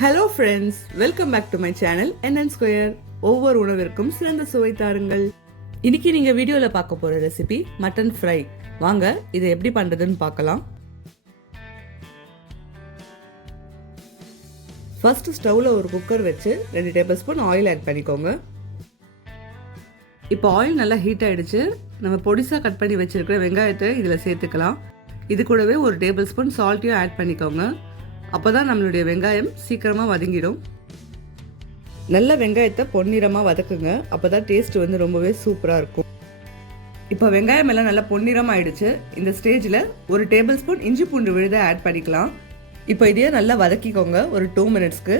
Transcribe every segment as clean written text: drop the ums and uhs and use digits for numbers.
Hello friends, welcome back to my channel NN square. ஒவ்வொரு உணவிற்கும் சிறந்த சுவை தாருங்கள். இன்னைக்கு நீங்க வீடியோல பார்க்க போற ரெசிபி மட்டன் ஃப்ரை. வாங்க இதை எப்படி பண்றதுன்னு பார்க்கலாம். ஃபர்ஸ்ட் ஸ்டவ்ல ஒரு குக்கர் வச்சு 2 டேபிள் ஸ்பூன் ஆயில் ஆட் பண்ணிக்கோங்க. இப்போ ஆயில் நல்லா ஹீட் ஆயிடுச்சு. நம்ம பொடிசா கட் பண்ணி வச்சிருக்கிற வெங்காயத்தை இதில் சேர்த்துக்கலாம். இது கூடவே ஒரு டேபிள் ஸ்பூன் சால்ட்டையும் ஆட் பண்ணிக்கோங்க. அப்போதான் நம்மளுடைய வெங்காயம் சீக்கிரமாக வதங்கிடும். நல்ல வெங்காயத்தை பொன்னிறமாக வதக்குங்க. அப்போதான் டேஸ்ட் ரொம்பவே சூப்பராக இருக்கும். இப்போ வெங்காயம் எல்லாம் நல்லா பொன்னிறமாக ஆயிடுச்சு. இந்த ஸ்டேஜில் ஒரு டேபிள் ஸ்பூன் இஞ்சி பூண்டு விழுதை ஆட் பண்ணிக்கலாம். இப்போ இதையே நல்லா வதக்கிக்கோங்க ஒரு 2 மினிட்ஸ்க்கு.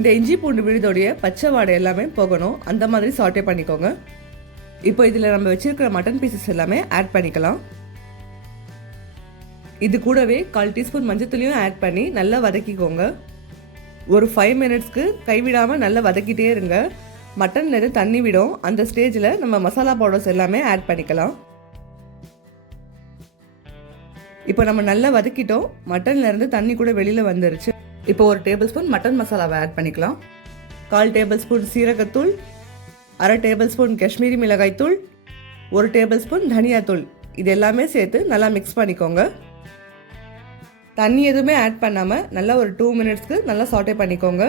இந்த இஞ்சி பூண்டு விழுதோடைய பச்சை வாடை எல்லாமே போகணும். அந்த மாதிரி சாட்டே பண்ணிக்கோங்க. இப்போ இதில் நம்ம வச்சிருக்கிற மட்டன் பீசஸ் எல்லாமே ஆட் பண்ணிக்கலாம். இது கூடவே 1/4 டீஸ்பூன் மஞ்சத்தூளையும் ஆட் பண்ணி நல்லா வதக்கிக்கோங்க. ஒரு 5 மினிட்ஸ்க்கு கைவிடாமல் நல்லா வதக்கிட்டே இருங்க. மட்டன்ல இருந்து தண்ணி விடும். அந்த ஸ்டேஜில் நம்ம மசாலா பவுடர்ஸ் எல்லாமே ஆட் பண்ணிக்கலாம். இப்போ நம்ம நல்லா வதக்கிட்டோம். மட்டன்ல இருந்து தண்ணி கூட வெளியில் வந்துருச்சு. இப்போ ஒரு டேபிள் ஸ்பூன் மட்டன் மசாலாவை ஆட் பண்ணிக்கலாம். 1/4 டேபிள் ஸ்பூன் சீரகத்தூள், 1/2 டேபிள் ஸ்பூன் காஷ்மீரி மிளகாய் தூள், 1 டேபிள் ஸ்பூன் தனியாத்தூள், இது எல்லாமே சேர்த்து நல்லா மிக்ஸ் பண்ணிக்கோங்க. தண்ணி எதுவுமே ஆட் பண்ணாமல் நல்லா ஒரு 2 மினிட்ஸ்க்கு நல்லா சாட்டே பண்ணிக்கோங்க.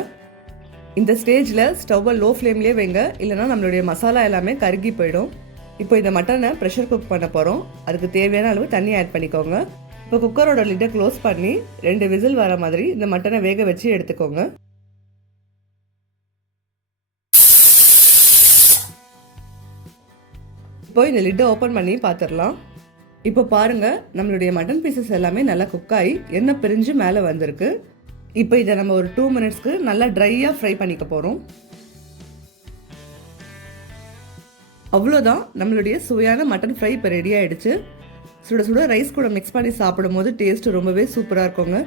இந்த ஸ்டேஜில் ஸ்டவ்வை லோ ஃப்ளேம்லேயே வைங்க, இல்லைனா நம்மளுடைய மசாலா எல்லாமே கருகி போயிடும். இப்போ இந்த மட்டனை ப்ரெஷர் குக் பண்ண போகிறோம். அதுக்கு தேவையான அளவு தண்ணி ஆட் பண்ணிக்கோங்க. இப்போ குக்கரோட லிட்டை க்ளோஸ் பண்ணி 2 விசில் வர மாதிரி இந்த மட்டனை வேக வச்சு எடுத்துக்கோங்க. இப்போ இந்த லிட்டை ஓப்பன் பண்ணி பார்த்துடலாம். இப்போ பாருங்க, நம்மளுடைய மட்டன் பீசஸ் எல்லாமே நல்லா குக் ஆகி எண்ணெய் பிரிஞ்சு மேலே வந்திருக்கு. இப்போ இதை நம்ம ஒரு 2 மினிட்ஸ்க்கு நல்லா ட்ரையாக ஃப்ரை பண்ணிக்க போகிறோம். அவ்வளோதான், நம்மளுடைய சுவையான மட்டன் ஃப்ரை இப்போ ரெடி ஆகிடுச்சு. சுட சுட ரைஸ் கூட மிக்ஸ் பண்ணி சாப்பிடும் போது டேஸ்ட் ரொம்பவே சூப்பராக இருக்குங்க.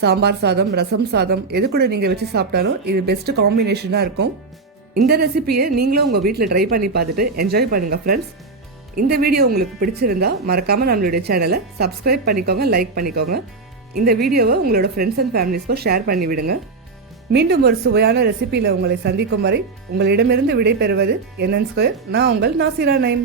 சாம்பார் சாதம், ரசம் சாதம் எது கூட நீங்கள் வச்சு சாப்பிட்டாலும் இது பெஸ்ட் காம்பினேஷனாக இருக்கும். இந்த ரெசிபியை நீங்களும் உங்கள் வீட்டில் ட்ரை பண்ணி பார்த்துட்டு என்ஜாய் பண்ணுங்கள் ஃப்ரெண்ட்ஸ். இந்த வீடியோ உங்களுக்கு பிடிச்சிருந்தா மறக்காமல் நம்மளுடைய சேனலை சப்ஸ்கிரைப் பண்ணிக்கோங்க, லைக் பண்ணிக்கோங்க. இந்த வீடியோவை உங்களோட ஃப்ரெண்ட்ஸ் அண்ட் ஃபேமிலிஸ்க்கும் ஷேர் பண்ணி விடுங்க. மீண்டும் ஒரு சுவையான ரெசிபியில் உங்களை சந்திக்கும் வரை உங்களிடமிருந்து விடை பெறுவது NN ஸ்கொயர். நான் உங்கள் நாசிரா நைம்.